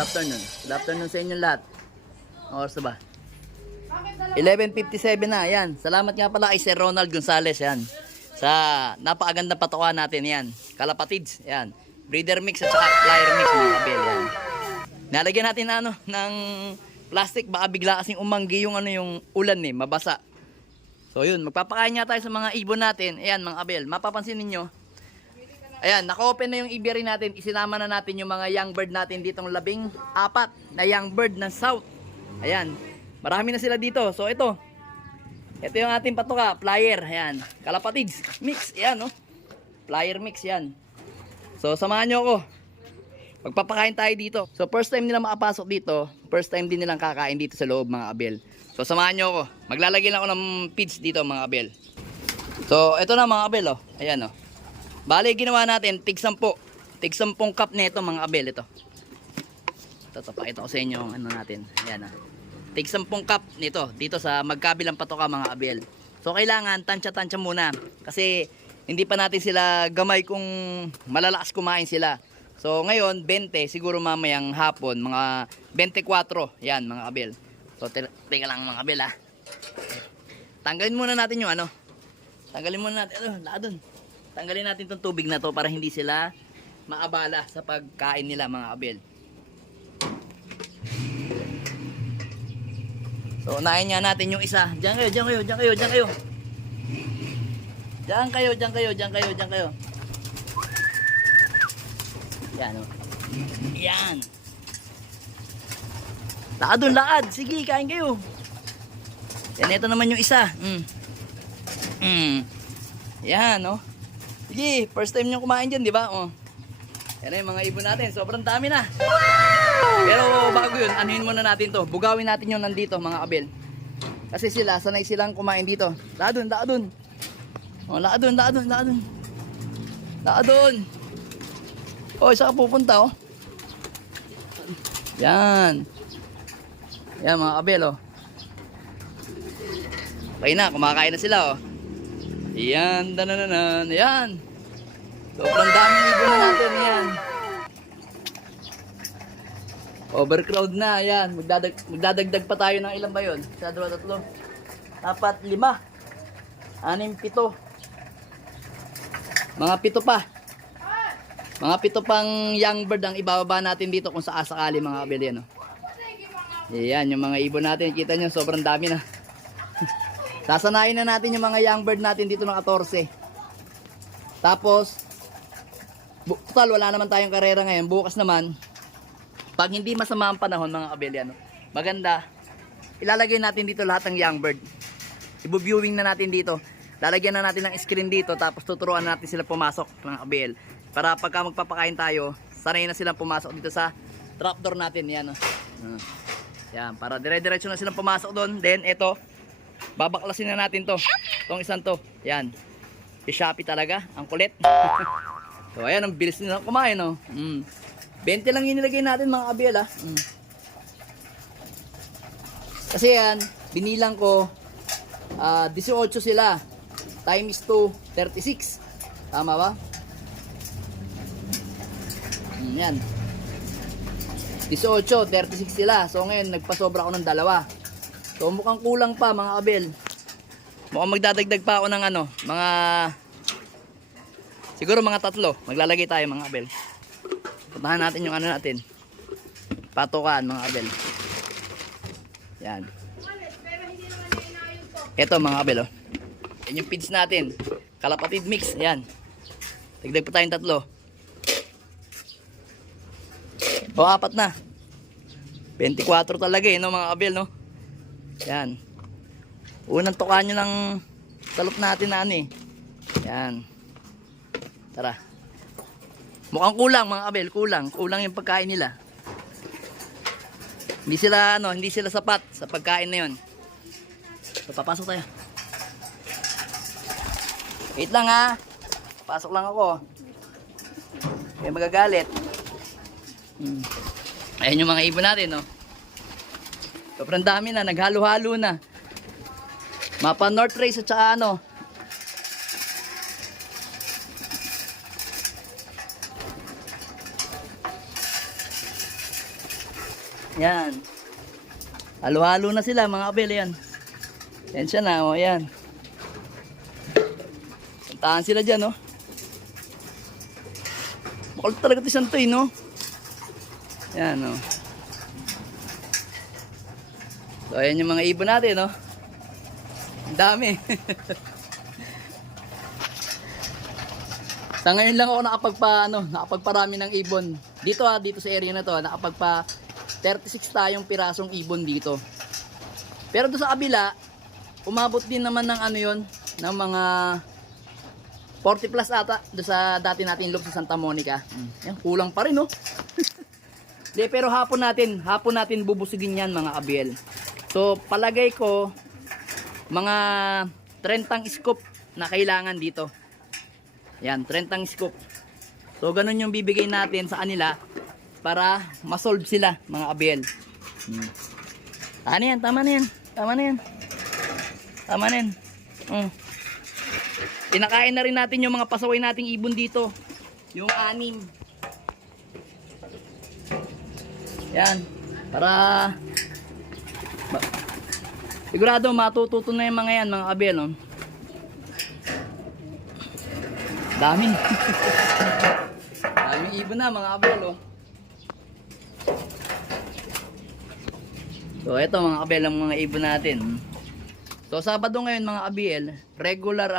Good afternoon. Good afternoon sa inyong lahat. Ang oras na ba? 11:57 na. Yan. Salamat nga pala kay Sir Ronald Gonzales. Yan. Sa napakaganda patukan natin. Yan. Kalapatids. Yan. Breeder mix at saka flyer mix mga kabel. Yan. Nalagyan natin na ng plastic. Baka bigla kasing umanggi yung yung ulan mabasa. So yun. Magpapakain nga tayo sa mga ibon natin. Ayan mga kabel. Mapapansin ninyo. Ayan, naka-open na yung aviary natin. Isinama na natin yung mga young bird natin ditong 14 na young bird ng South. Ayan, marami na sila dito. So ito yung ating patuka, flyer. Ayan, kalapatids, mix. Ayan, flyer mix yan. So samahan nyo ako. Magpapakain tayo dito. So first time nila makapasok dito. First time din nilang kakain dito sa loob mga abel. So samahan nyo ako. Maglalagay lang ako ng feeds dito mga abel. So ito na mga abel. Ayan bale, ginawa natin, tig 10 cup nito mga abel ito. Ito, pakita ko sa inyo ang natin. Ayan tig 10 cup nito, dito sa magkabilang patoka mga abel. So, kailangan tansya-tansya muna. Kasi, hindi pa natin sila gamay kung malalakas kumain sila. So, ngayon, 20, siguro mamayang hapon, mga 24. Yan, mga abel. So, teka lang mga abel Tanggalin muna natin yung Tanggalin muna natin, doon. Tanggalin natin itong tubig na to para hindi sila maabala sa pagkain nila mga abel. So unahin nga natin yung isa. Diyan kayo. Yan Yan. Laad. Sige, kain kayo. Yan, ito naman yung isa. Yan Sige, first time nyo kumain dyan, di ba? Yan yung mga ibon natin. Sobrang dami na. Pero bago yun, anuhin muna natin to. Bugawin natin yung nandito, mga abel. Kasi sila, sanay silang kumain dito. Laadun. Laadun. Isa ka pupunta, Yan. Yan, mga abel, Okay na, kumakain na sila, Yan, Yan. Sobrang daming ibon na natin, yan. Overcrowd na, yan. Magdadagdag pa tayo ng ilan ba yun? 1, 2, 3, 4, 5, 6, 7. Mga 7 pa. Mga 7 pang young bird ang ibababa natin dito kung sakali mga abel yan. Yan, yung mga ibon natin. Kita nyo, sobrang dami na. Sasanayin na natin yung mga young bird natin dito ng 14. Tapos, total wala naman tayong karera ngayon. Bukas naman, pag hindi masama ang panahon mga kabel, maganda, ilalagay natin dito lahat ng young bird. Ibu-viewing na natin dito. Lalagyan na natin ng screen dito, tapos tuturuan natin sila pumasok mga kabel. Para pagka magpapakain tayo, sanay na silang pumasok dito sa trapdoor natin. Yan, Yan, para dire-diretso na silang pumasok doon. Then, ito, babaklasin na natin to. Itong isang to. Yan. Si Shopee talaga. Ang kulit. So, ayan. Ang bilis nila kumain, 20 lang yung nilagay natin, mga abel, Kasi yan, binilang ko, 18 sila. Times 2, 36. Tama ba? Yan. 18, 36 sila. So, ngayon, nagpasobra ako ng 2. So mukhang kulang pa mga abel. Mukhang magdadagdag pa ako ng mga siguro mga 3. Maglalagay tayo mga abel. Puntahan natin yung natin. Patukan mga abel. Yan. Ito mga abel Yan yung feeds natin. Kalapatid mix. Yan. Dagdag pa tayong 3. 4 na. 24 talaga mga abel Yan. Unang tukan nyo ng salop natin na Yan. Tara. Mukhang kulang mga abel. Kulang yung pagkain nila. Hindi sila sapat sa pagkain na yun. So, papasok tayo. Wait lang Pasok lang ako. Kaya magagalit. Ayan yung mga ibon natin Sobrang dami na, naghalo-halo na. Mapa North Race at saka Yan. Halo-halo na sila mga abel, yan. Yan siya na, oh, yan. Puntahan sila dyan, oh. Bakal talaga ito santoy, no? Yan, oh. So, ayan yung mga ibon natin, no? Ang dami. Sa ngayon lang ako nakapagparami ng ibon. Dito dito sa area na to, nakapagpa 36 tayong pirasong ibon dito. Pero doon sa kabila, umabot din naman ng ano yon, ng mga 40 plus ata doon sa dati natin loop sa Santa Monica. Yan, kulang pa rin, no? Pero hapon natin bubusugin yan mga abel. So, palagay ko mga 30 scoop na kailangan dito. Yan, 30 scoop. So, ganun yung bibigay natin sa kanila para masolve sila, mga abel. Tama na yan. Pinakain na rin natin yung mga pasaway nating ibon dito. Yung 6. Yan, para sigurado matututo na yung mga yan, mga abel, no? Daming daming ibon na mga abel, oh. So ito mga abel ang mga ibon natin. So Sabado ngayon mga abel, regular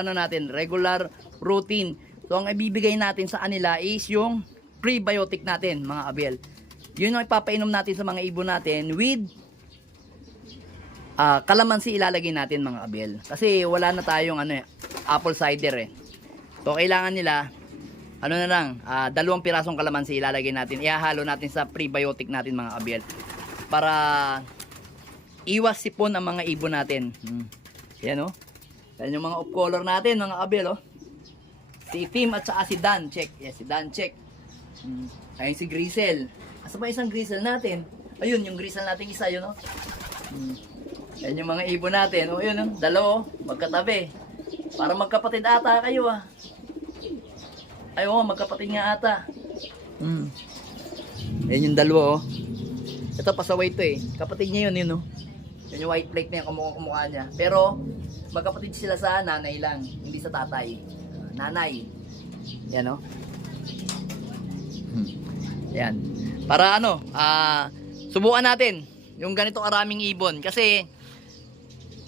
routine. So ang ibibigay natin sa kanila is yung prebiotic natin mga abel. Yun ang ipapainom natin sa mga ibon natin with kalamansi ilalagay natin mga abel. Kasi wala na tayong apple cider, eh. So kailangan nila na lang, 2 pirasong kalamansi ilalagay natin. Ihahalo natin sa prebiotic natin mga abel. Para iwas sipon ang mga ibon natin. Yan, oh. Yan yung mga off color natin mga abel, oh. Si Tim at saka si Dan, check. Yes, si Dan, check. Ayun si Grisel. Asa pa isang Grisel natin? Ayun, yung Grisel natin isa, yun, oh. Yan yung mga ibon natin. Oh, yun, oh. 2, magkatabi. Para magkapatid ata kayo, ah. Ay, oh, magkapatid nga ata. Yan yung 2, oh. Ito, pasaway to, eh. Kapatid niya yun, oh. Yan yung white plate niya, kumukha niya. Pero, magkapatid sila sa nanay lang, hindi sa tatay. Nanay. Yan, oh. Yan. Para subukan natin yung ganito karaming ibon. Kasi,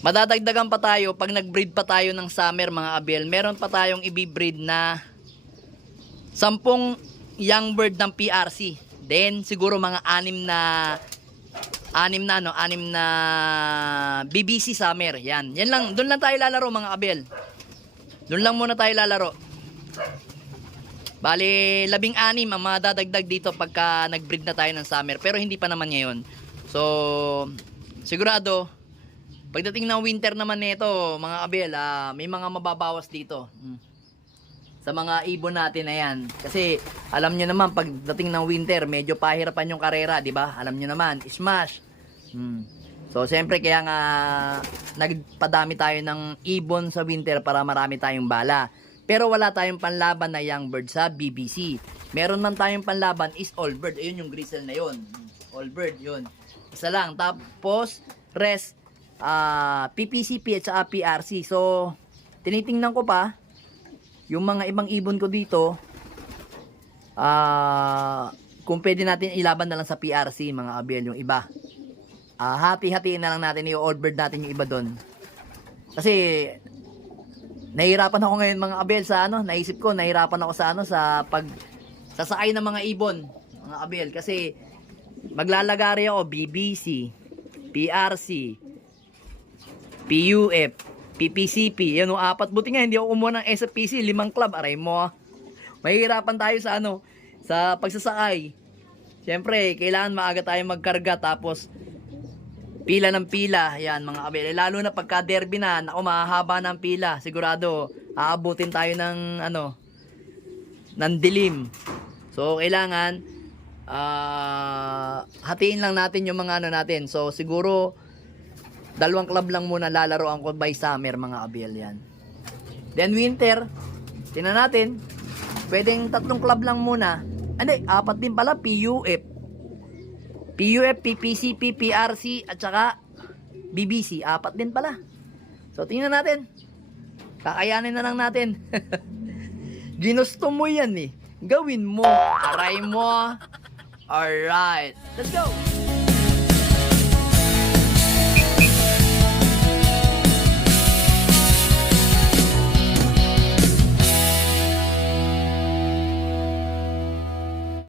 madadagdagan pa tayo pag nag-breed pa tayo ng summer mga abel. Meron pa tayong i-breed na 10 young bird ng PRC. Then siguro mga 6 na BBC summer. Yan lang, doon lang tayo lalaro mga abel. Doon lang muna tayo lalaro. Bali 16 ang madadagdag dito pagka nag-breed na tayo ng summer. Pero hindi pa naman ngayon. So sigurado pagdating ng winter naman nito, mga abel, may mga mababawas dito. Sa mga ibon natin na yan. Kasi alam nyo naman, pagdating ng winter, medyo pahirapan yung karera, di ba? Alam nyo naman, smash. So, siyempre, kaya nga, nagpadami tayo ng ibon sa winter para marami tayong bala. Pero wala tayong panlaban na young bird sa BBC. Meron man tayong panlaban is all bird. Ayun yung Grisel na yun. All bird, yun. Isa lang. Tapos, rest, PPCP at saka PRC. So, tinitingnan ko pa yung mga ibang ibon ko dito, kung pwede natin ilaban na lang sa PRC mga abel yung iba. Hati-hatiin na lang natin yung all bird natin yung iba doon. Kasi nahihirapan ako ngayon mga abel sa naisip ko, nahihirapan ako sa sa sasakay ng mga ibon mga abel. Kasi maglalagari ako BBC, PRC, PUF, PPCP, yan o 4. Buti nga hindi ako kumuha ng SPC, 5 club, aray mo. Mahihirapan tayo sa sa pagsasakay. Siyempre, kailangan maaga tayo magkarga, tapos pila ng pila, yan mga abel. Lalo na pagka derby na, naku, mahaba ng pila. Sigurado, aabutin tayo ng ng dilim. So, kailangan hatiin lang natin yung mga natin. So, siguro 2 club lang muna lalaroan ko by summer mga abel yan. Then winter, tingnan natin. Pwedeng 3 club lang muna. Hindi, 4 din pala, PUF. PUF, PPC, PPRC, at saka BBC. 4 din pala. So, tingnan natin. Kakayanin na lang natin. Ginusto mo yan eh. Gawin mo. Aray mo. Alright. Let's go.